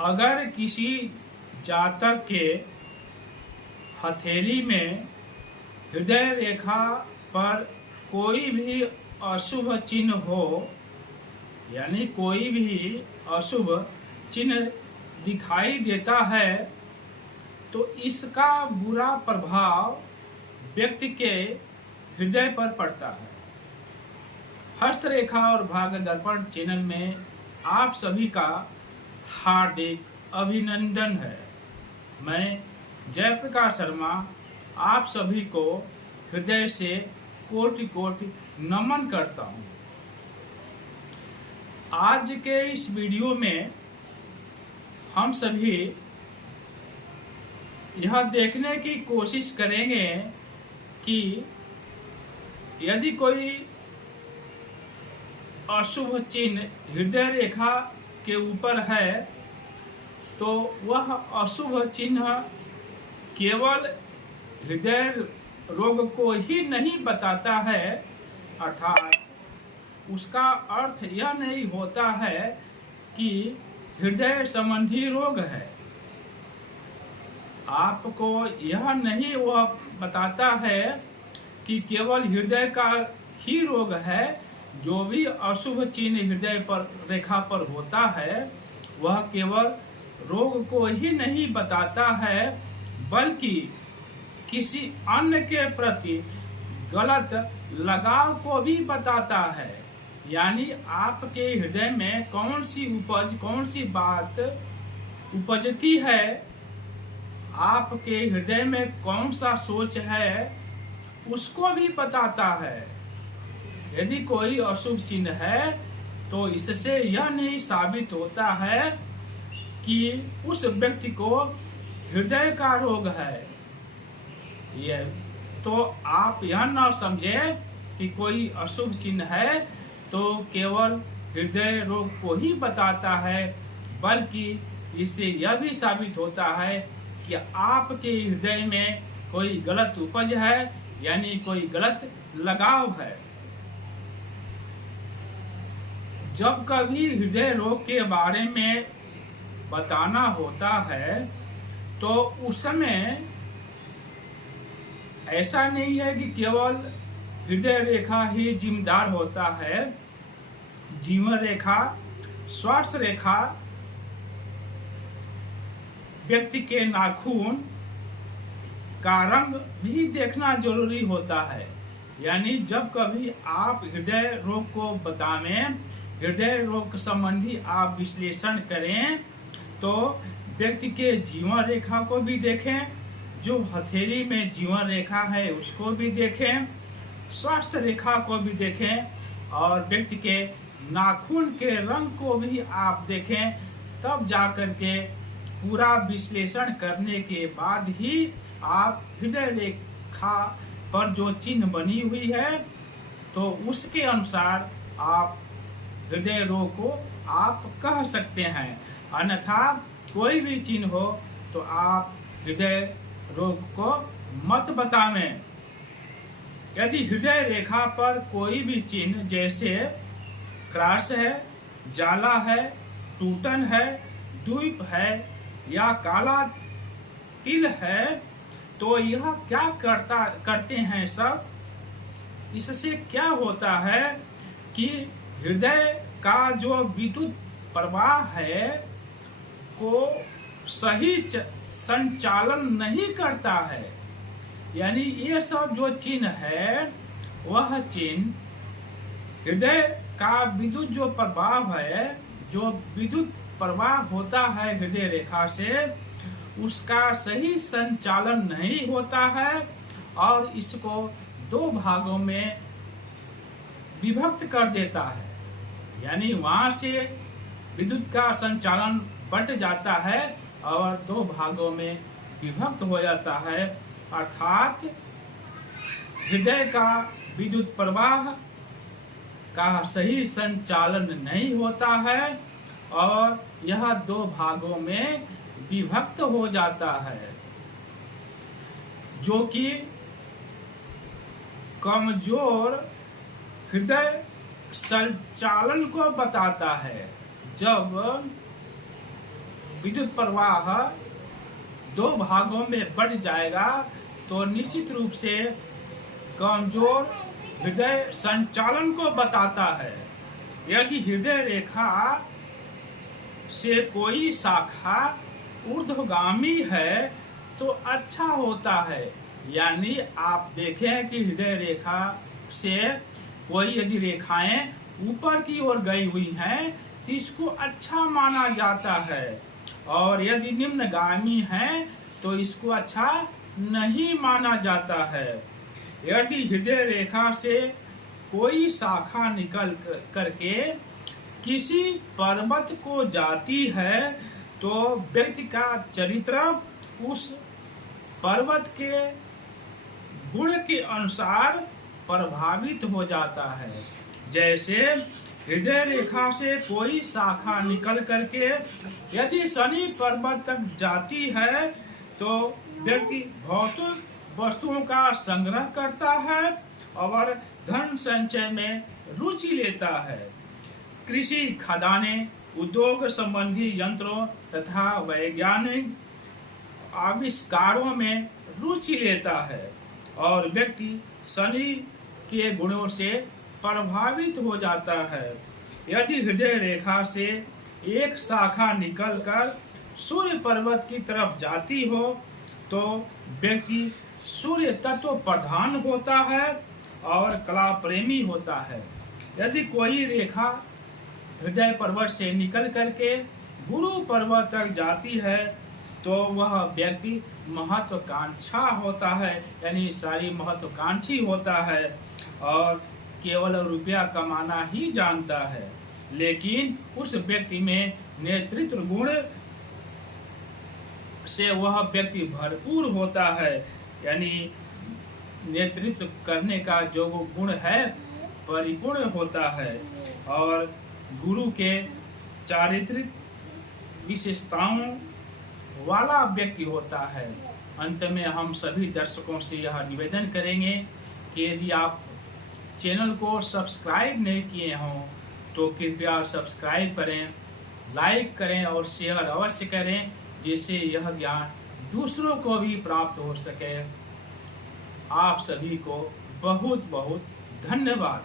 अगर किसी जातक के हथेली में हृदय रेखा पर कोई भी अशुभ चिन्ह हो, यानी कोई भी अशुभ चिन्ह दिखाई देता है, तो इसका बुरा प्रभाव व्यक्ति के हृदय पर पड़ता है। हस्तरेखा और भाग्य दर्पण चैनल में आप सभी का हार्दिक अभिनंदन है। मैं जयप्रकाश शर्मा आप सभी को हृदय से कोटि कोटि नमन करता हूँ। आज के इस वीडियो में हम सभी यह देखने की कोशिश करेंगे कि यदि कोई अशुभ चिन्ह हृदय रेखा के ऊपर है तो वह अशुभ चिन्ह केवल हृदय रोग को ही नहीं बताता है, अर्थात उसका अर्थ यह नहीं होता है कि हृदय संबंधी रोग है। आपको यह नहीं वह बताता है कि केवल हृदय का ही रोग है। जो भी अशुभ चिन्ह हृदय पर रेखा पर होता है वह केवल रोग को ही नहीं बताता है, बल्कि किसी अन्य के प्रति गलत लगाव को भी बताता है। यानी आपके हृदय में कौन सी बात उपजती है, आपके हृदय में कौन सा सोच है, उसको भी बताता है। यदि कोई अशुभ चिन्ह है तो इससे यह नहीं साबित होता है कि उस व्यक्ति को हृदय का रोग है। ये तो आप यह न समझे कि कोई अशुभ चिन्ह है तो केवल हृदय रोग को ही बताता है, बल्कि इससे यह भी साबित होता है कि आपके हृदय में कोई गलत उपज है, यानी कोई गलत लगाव है। जब कभी हृदय रोग के बारे में बताना होता है तो उस समय ऐसा नहीं है कि केवल हृदय रेखा ही जिम्मेदार होता है। जीवन रेखा, स्वास्थ्य रेखा, व्यक्ति के नाखून का रंग भी देखना जरूरी होता है। यानी जब कभी आप हृदय रोग को बतावें, हृदय रोग संबंधी आप विश्लेषण करें, तो व्यक्ति के जीवन रेखा को भी देखें, जो हथेली में जीवन रेखा है उसको भी देखें, स्वास्थ्य रेखा को भी देखें, और व्यक्ति के नाखून के रंग को भी आप देखें। तब जाकर के पूरा विश्लेषण करने के बाद ही आप हृदय रेखा पर जो चिन्ह बनी हुई है तो उसके अनुसार आप हृदय रोग को आप कह सकते हैं। अन्यथा कोई भी चिन्ह हो तो आप हृदय रोग को मत बतावें। यदि हृदय रेखा पर कोई भी चिन्ह जैसे क्रॉस है, जाला है, टूटन है, द्वीप है या काला तिल है, तो यह क्या करते हैं सब। इससे क्या होता है कि हृदय का जो विद्युत प्रवाह है को सही संचालन नहीं करता है। यानी ये सब जो चिन्ह है वह चिन्ह हृदय का विद्युत जो प्रवाह है, जो विद्युत प्रवाह होता है हृदय रेखा से, उसका सही संचालन नहीं होता है और इसको दो भागों में विभक्त कर देता है। यानी वहां से विद्युत का संचालन बट जाता है और दो भागों में विभक्त हो जाता है, अर्थात हृदय का विद्युत प्रवाह का सही संचालन नहीं होता है और यह दो भागों में विभक्त हो जाता है, जो कि कमजोर हृदय संचालन को बताता है। जब विद्युत प्रवाह दो भागों में बढ़ जाएगा तो निश्चित रूप से कमजोर हृदय संचालन को बताता है। यदि हृदय रेखा से कोई शाखा ऊर्ध्वगामी है तो अच्छा होता है। यानी आप देखें कि हृदय रेखा से कोई यदि रेखाएं ऊपर की ओर गई हुई हैं तो इसको अच्छा माना जाता है, और यदि निम्नगामी हैं तो इसको अच्छा नहीं माना जाता है। यदि हृदय रेखा से कोई शाखा निकल करके किसी पर्वत को जाती है तो व्यक्ति का चरित्र उस पर्वत के गुण के अनुसार प्रभावित हो जाता है। जैसे हृदय रेखा से कोई शाखा निकल करके यदि शनि पर्वत तक जाती है तो व्यक्ति भौतिक वस्तुओं का संग्रह करता है और धन संचय में रुचि लेता है। कृषि, खदानें, उद्योग संबंधी यंत्रों तथा वैज्ञानिक आविष्कारों में रुचि लेता है, और व्यक्ति शनि के गुणों से प्रभावित हो जाता है। यदि हृदय रेखा से एक शाखा निकलकर सूर्य पर्वत की तरफ जाती हो तो व्यक्ति सूर्य तत्व प्रधान होता है और कला प्रेमी होता है। यदि कोई रेखा हृदय पर्वत से निकल करके गुरु पर्वत तक जाती है तो वह व्यक्ति महत्वाकांक्षा होता है, यानी सारी महत्वाकांक्षी होता है और केवल रुपया कमाना ही जानता है। लेकिन उस व्यक्ति में नेतृत्व गुण से वह व्यक्ति भरपूर होता है, यानी नेतृत्व करने का जो गुण है परिपूर्ण होता है, और गुरु के चारित्रिक विशेषताओं वाला व्यक्ति होता है। अंत में हम सभी दर्शकों से यह निवेदन करेंगे कि यदि आप चैनल को सब्सक्राइब नहीं किए हों तो कृपया सब्सक्राइब करें, लाइक करें और शेयर अवश्य करें, जिससे यह ज्ञान दूसरों को भी प्राप्त हो सके। आप सभी को बहुत बहुत धन्यवाद।